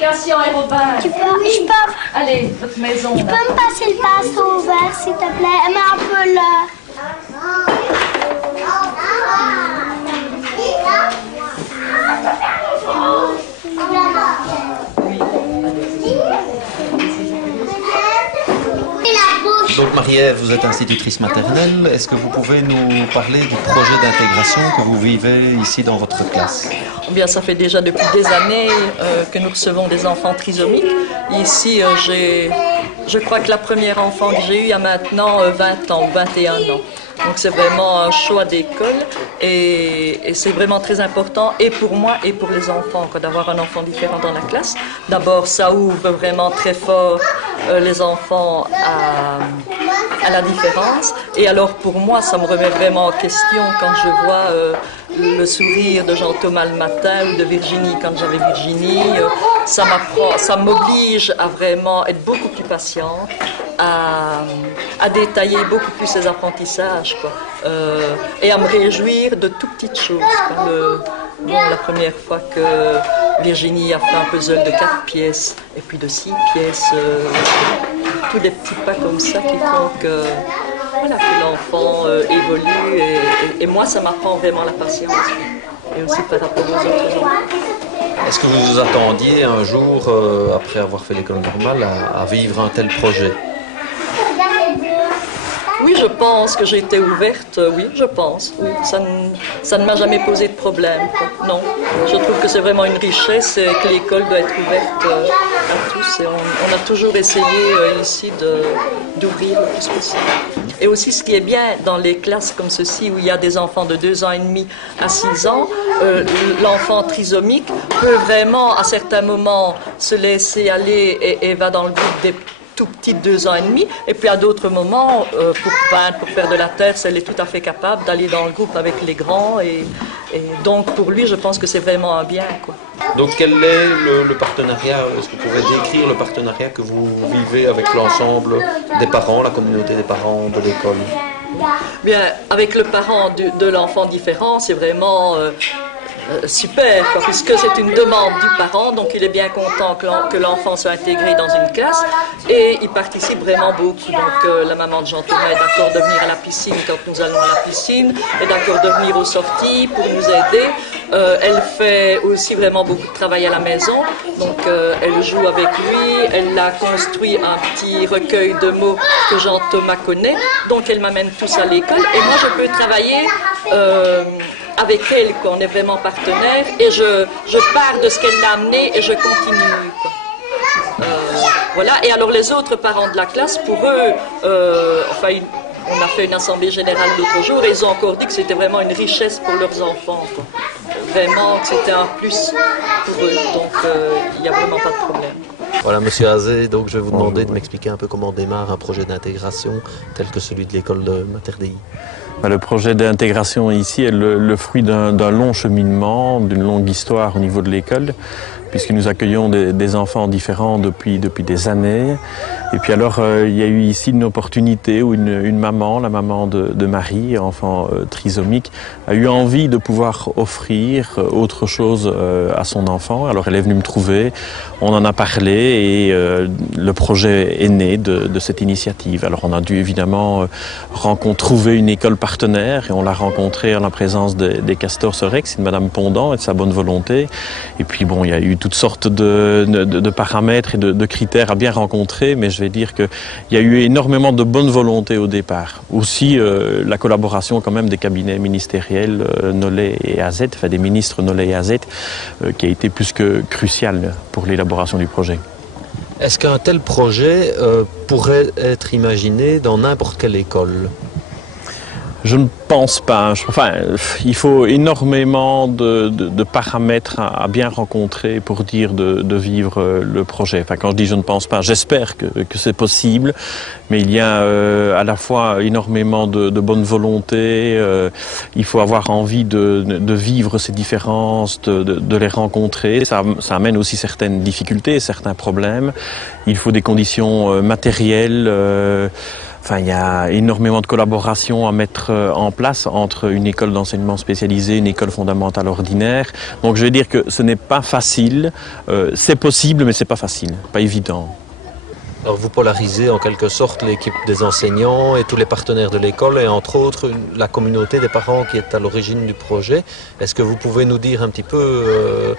explication, et Robin. Allez, votre maison. Tu peux me passer le pinceau vert, s'il te plaît? Mais un peu là. Donc Marie-Ève, vous êtes institutrice maternelle. Est-ce que vous pouvez nous parler du projet d'intégration que vous vivez ici dans votre classe? Eh bien, ça fait déjà depuis des années que nous recevons des enfants trisomiques. Ici, je crois que la première enfant que j'ai eue a maintenant 20 ans, 21 ans. Donc c'est vraiment un choix d'école et c'est vraiment très important et pour moi et pour les enfants d'avoir un enfant différent dans la classe. D'abord, ça ouvre vraiment très fort les enfants à la différence. Et alors pour moi, ça me remet vraiment en question quand je vois le sourire de Jean-Thomas le matin ou de Virginie quand j'avais Virginie. Ça m'oblige à vraiment être beaucoup plus patiente, à détailler beaucoup plus ses apprentissages, quoi. Et à me réjouir de tout petites choses. La première fois que Virginie a fait un puzzle de 4 pièces et puis de 6 pièces, tous des petits pas comme ça qui font que l'enfant évolue et moi ça m'apprend vraiment la patience et aussi par rapport aux autres enfants. Est-ce que vous vous attendiez un jour, après avoir fait l'école normale, à vivre un tel projet? Oui, je pense que j'ai été ouverte, oui, je pense. Oui. Ça ne m'a jamais posé de problème, quoi. Non, je trouve que c'est vraiment une richesse et que l'école doit être ouverte à tous. Et on a toujours essayé ici d'ouvrir le plus possible. Et aussi, ce qui est bien dans les classes comme ceci, où il y a des enfants de 2 ans et demi à 6 ans, l'enfant trisomique peut vraiment, à certains moments, se laisser aller et va dans le groupe des tout petite 2 ans et demi, et puis à d'autres moments, pour peindre, pour faire de la terre, elle est tout à fait capable d'aller dans le groupe avec les grands, et donc pour lui, je pense que c'est vraiment un bien, quoi. Donc quel est le partenariat, est-ce que vous pouvez décrire le partenariat que vous vivez avec l'ensemble des parents, la communauté des parents de l'école? Bien, avec le parent de l'enfant différent, c'est vraiment super, quoi, puisque c'est une demande du parent, donc il est bien content que l'enfant soit intégré dans une classe et il participe vraiment beaucoup. Donc la maman de Jean-Thomas est d'accord de venir à la piscine quand nous allons à la piscine, est d'accord de venir aux sorties pour nous aider. Elle fait aussi vraiment beaucoup de travail à la maison, donc elle joue avec lui, elle a construit un petit recueil de mots que Jean-Thomas connaît, donc elle m'amène tous à l'école et moi je peux travailler avec elle, quoi. On est vraiment partenaires et je pars de ce qu'elle m'a amené et je continue, quoi. Voilà, et alors les autres parents de la classe, pour eux, on a fait une assemblée générale l'autre jour et ils ont encore dit que c'était vraiment une richesse pour leurs enfants, quoi. Vraiment, que c'était un plus pour eux, donc il n'y a vraiment pas de problème. Voilà, Monsieur Azé, donc je vais vous demander de m'expliquer un peu comment démarre un projet d'intégration tel que celui de l'école de Mater-Dei. Le projet d'intégration ici est le fruit d'un long cheminement, d'une longue histoire au niveau de l'école, puisque nous accueillons des enfants différents depuis des années. Et puis alors, il y a eu ici une opportunité où une maman, la maman de Marie, enfant trisomique, a eu envie de pouvoir offrir autre chose à son enfant. Alors elle est venue me trouver, on en a parlé et le projet est né de cette initiative. Alors on a dû évidemment trouver une école partenaire et on l'a rencontrée en la présence des Castors Rex, de Madame Pondant et de sa bonne volonté. Et puis bon, il y a eu toutes sortes de paramètres et de critères à bien rencontrer, mais je vais dire qu'il y a eu énormément de bonne volonté au départ. Aussi la collaboration quand même des cabinets ministériels Nollet et Azet, enfin des ministres Nollet et Azet, qui a été plus que cruciale pour l'élaboration du projet. Est-ce qu'un tel projet pourrait être imaginé dans n'importe quelle école ? Je ne pense pas. Il faut énormément de paramètres à bien rencontrer pour dire de vivre le projet. Enfin, quand je dis je ne pense pas, j'espère que c'est possible, mais il y a à la fois énormément de bonne volonté. Il faut avoir envie de vivre ces différences, de les rencontrer. Ça amène aussi certaines difficultés, certains problèmes. Il faut des conditions matérielles. Enfin, il y a énormément de collaboration à mettre en place entre une école d'enseignement spécialisé, une école fondamentale ordinaire. Donc je vais dire que ce n'est pas facile, c'est possible mais c'est pas facile, pas évident. Alors vous polarisez en quelque sorte l'équipe des enseignants et tous les partenaires de l'école et entre autres la communauté des parents qui est à l'origine du projet. Est-ce que vous pouvez nous dire un petit peu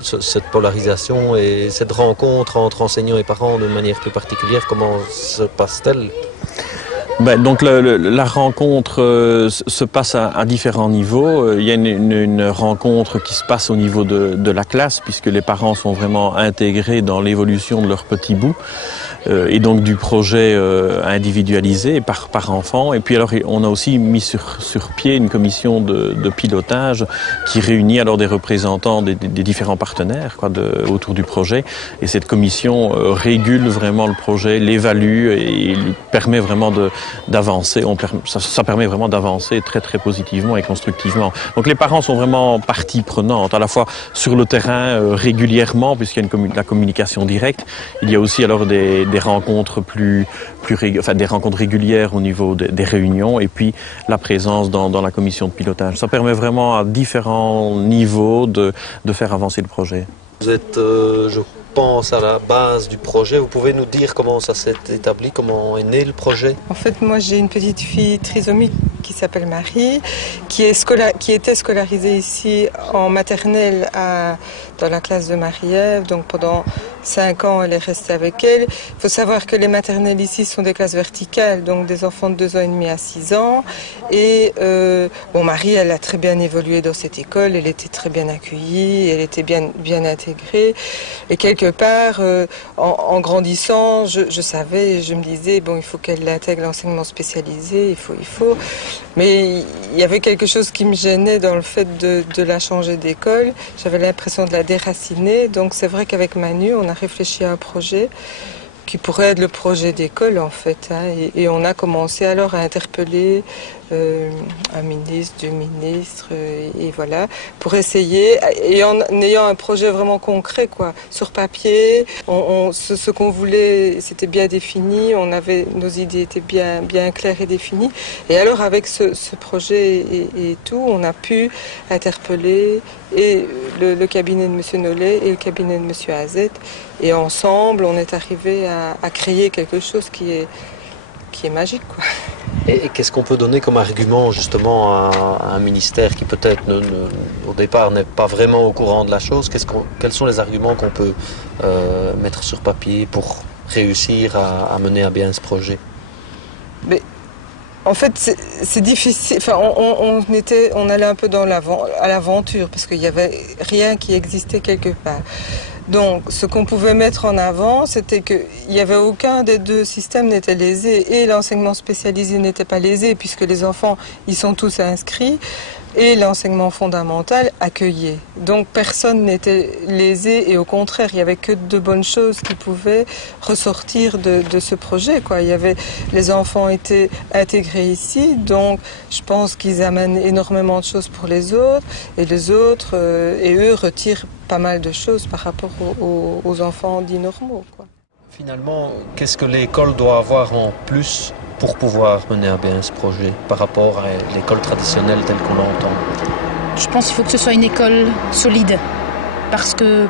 cette polarisation et cette rencontre entre enseignants et parents de manière plus particulière, comment se passe-t-elle ? Donc la rencontre se passe à différents niveaux. Il y a une rencontre qui se passe au niveau de la classe puisque les parents sont vraiment intégrés dans l'évolution de leur petit bout et donc du projet individualisé par enfant. Et puis alors on a aussi mis sur pied une commission de pilotage qui réunit alors des représentants des différents partenaires autour du projet. Et cette commission régule vraiment le projet, l'évalue et lui permet vraiment d'avancer. Ça permet vraiment d'avancer très très positivement et constructivement. Donc les parents sont vraiment partie prenante, à la fois sur le terrain régulièrement, puisqu'il y a la communication directe. Il y a aussi alors des rencontres des rencontres régulières au niveau des réunions et puis la présence dans la commission de pilotage. Ça permet vraiment à différents niveaux de faire avancer le projet. Vous êtes, je pense, à la base du projet. Vous pouvez nous dire comment ça s'est établi, comment est né le projet ? En fait, moi, j'ai une petite fille trisomique qui s'appelle Marie, qui était scolarisée ici en maternelle dans la classe de Marie-Ève. Donc pendant 5 ans, elle est restée avec elle. Il faut savoir que les maternelles ici sont des classes verticales, donc des enfants de 2 ans et demi à 6 ans. Et Marie, elle a très bien évolué dans cette école. Elle était très bien accueillie, elle était bien intégrée. Et quelque part, en grandissant, je savais, je me disais, il faut qu'elle intègre l'enseignement spécialisé, il faut. Mais il y avait quelque chose qui me gênait dans le fait de la changer d'école. J'avais l'impression de la déraciner. Donc c'est vrai qu'avec Manu, on a réfléchi à un projet qui pourrait être le projet d'école en fait. Et on a commencé alors à interpeller un ministre, 2 ministres, et voilà, pour essayer, et en ayant un projet vraiment concret, sur papier, ce qu'on voulait, c'était bien défini, nos idées étaient bien claires et définies, et alors avec ce projet et tout, on a pu interpeller et le cabinet de M. Nollet et le cabinet de M. Azet, et ensemble, on est arrivé à créer quelque chose qui est magique, Et qu'est-ce qu'on peut donner comme argument justement à un ministère qui peut-être au départ n'est pas vraiment au courant de la chose? Quels sont les arguments qu'on peut mettre sur papier pour réussir à mener à bien ce projet? Mais en fait, c'est difficile. Enfin, on allait un peu à l'aventure parce qu'il n'y avait rien qui existait quelque part. Donc, ce qu'on pouvait mettre en avant, c'était qu'il n'y avait aucun des 2 systèmes n'était lésé. Et l'enseignement spécialisé n'était pas lésé, puisque les enfants, ils sont tous inscrits, et l'enseignement fondamental accueillait. Donc, personne n'était lésé, et au contraire, il n'y avait que de bonnes choses qui pouvaient ressortir de ce projet, Les enfants étaient intégrés ici, donc je pense qu'ils amènent énormément de choses pour les autres, et les autres, et eux, retirent pas mal de choses par rapport aux enfants dits normaux, Finalement, qu'est-ce que l'école doit avoir en plus pour pouvoir mener à bien ce projet par rapport à l'école traditionnelle telle qu'on l'entend? Je pense qu'il faut que ce soit une école solide. Parce que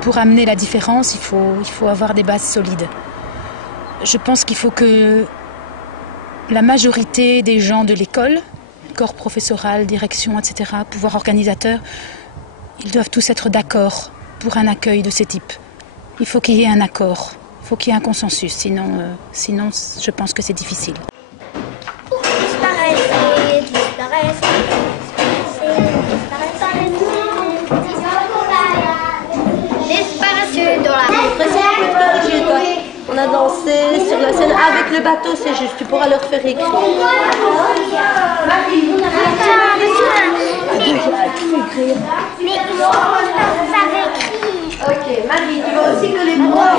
pour amener la différence, il faut avoir des bases solides. Je pense qu'il faut que la majorité des gens de l'école, corps professoral, direction, etc., pouvoir organisateur, ils doivent tous être d'accord pour un accueil de ce type. Il faut qu'il y ait un accord, il faut qu'il y ait un consensus, sinon je pense que c'est difficile. On a dansé sur la scène avec le bateau, c'est juste, tu pourras leur faire écrire. Mais moi, ça va écrire. Ok, Marie, tu vas aussi que les mots. Moi,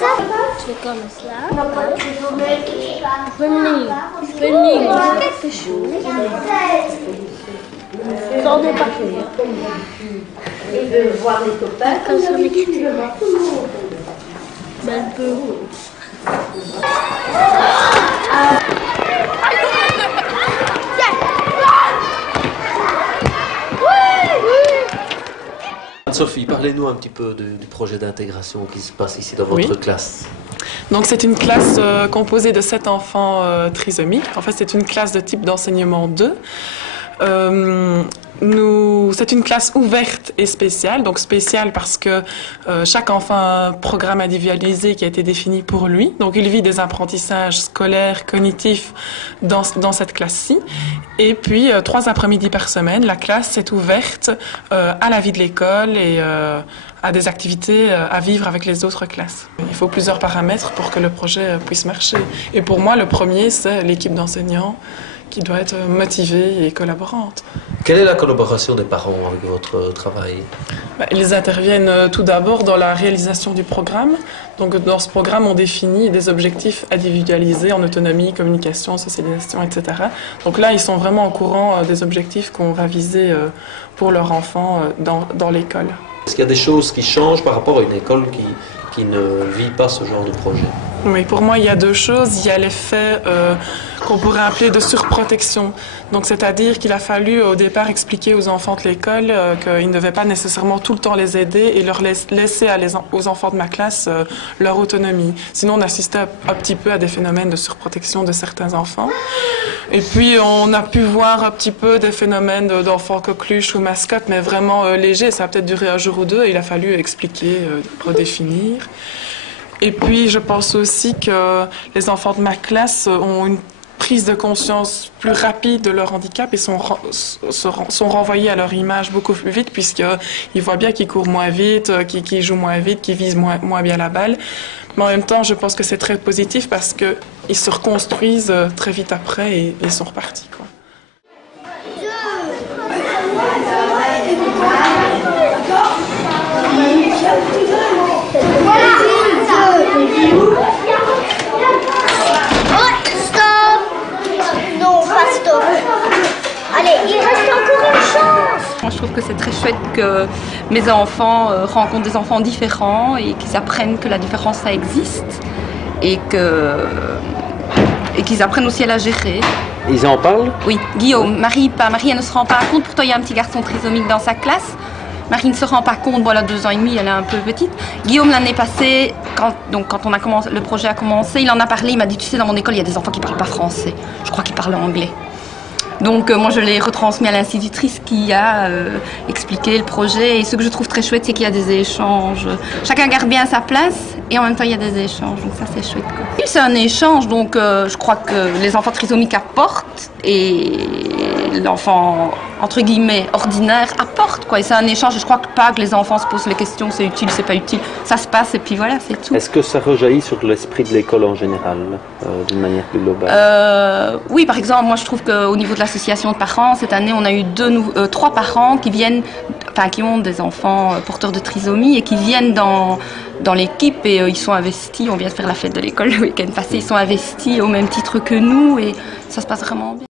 ça. comme cela. Je peux lire quelque chose. Sans dépasser. Il veut voir les copains. Comme ça, l'écriture. Ben, elle peut. Sophie, parlez-nous un petit peu du projet d'intégration qui se passe ici dans votre classe. Donc c'est une classe composée de 7 enfants trisomiques. En fait, c'est une classe de type d'enseignement 2. C'est une classe ouverte et spéciale. Donc spéciale parce que chaque enfant a un programme individualisé qui a été défini pour lui. Donc il vit des apprentissages scolaires, cognitifs dans cette classe-ci. Et puis 3 après-midi par semaine, la classe est ouverte à la vie de l'école et à des activités à vivre avec les autres classes. Il faut plusieurs paramètres pour que le projet puisse marcher. Et pour moi, le premier, c'est l'équipe d'enseignants qui doit être motivée et collaborante. Quelle est la collaboration des parents avec votre travail? Ils interviennent tout d'abord dans la réalisation du programme. Donc dans ce programme, on définit des objectifs individualisés en autonomie, communication, socialisation, etc. Donc là, ils sont vraiment au courant des objectifs qu'on va viser pour leur enfant dans l'école. Est-ce qu'il y a des choses qui changent par rapport à une école qui ne vit pas ce genre de projet? Oui, pour moi, il y a 2 choses. Il y a l'effet qu'on pourrait appeler de surprotection. Donc, c'est-à-dire qu'il a fallu au départ expliquer aux enfants de l'école qu'ils ne devaient pas nécessairement tout le temps les aider et leur laisser aux enfants de ma classe leur autonomie. Sinon, on assistait un petit peu à des phénomènes de surprotection de certains enfants. Et puis, on a pu voir un petit peu des phénomènes d'enfants coqueluches ou mascottes, mais vraiment légers. Ça a peut-être duré un jour ou 2 et il a fallu expliquer, redéfinir. Et puis, je pense aussi que les enfants de ma classe ont une prise de conscience plus rapide de leur handicap et sont renvoyés à leur image beaucoup plus vite puisqu'ils voient bien qu'ils courent moins vite, qu'ils jouent moins vite, qu'ils visent moins bien la balle. Mais en même temps, je pense que c'est très positif parce qu'ils se reconstruisent très vite après et ils sont repartis, quoi. Allez, il reste encore une chance. Moi, je trouve que c'est très chouette que mes enfants rencontrent des enfants différents et qu'ils apprennent que la différence, ça existe et qu'ils apprennent aussi à la gérer. Ils en parlent? Oui, Guillaume, Marie, elle ne se rend pas compte. Pourtant, il y a un petit garçon trisomique dans sa classe. Marie ne se rend pas compte, bon, elle a 2 ans et demi, elle est un peu petite. Guillaume, l'année passée, quand le projet a commencé, il en a parlé, il m'a dit, tu sais, dans mon école, il y a des enfants qui ne parlent pas français. Je crois qu'ils parlent anglais. Donc moi je l'ai retransmis à l'institutrice qui a expliqué le projet et ce que je trouve très chouette c'est qu'il y a des échanges. Chacun garde bien sa place et en même temps il y a des échanges, donc ça c'est chouette, quoi. C'est un échange, donc je crois que les enfants trisomiques apportent et l'enfant entre guillemets ordinaire apporte, quoi. Et c'est un échange, je crois pas que les enfants se posent les questions c'est utile, c'est pas utile, ça se passe et puis voilà, c'est tout. Est-ce que ça rejaillit sur l'esprit de l'école en général, d'une manière plus globale? Oui, par exemple, moi je trouve qu'au niveau de l'association de parents, cette année on a eu 3 parents qui ont des enfants porteurs de trisomie et qui viennent dans l'équipe et ils sont investis, on vient de faire la fête de l'école le week-end passé, ils sont investis au même titre que nous et ça se passe vraiment bien.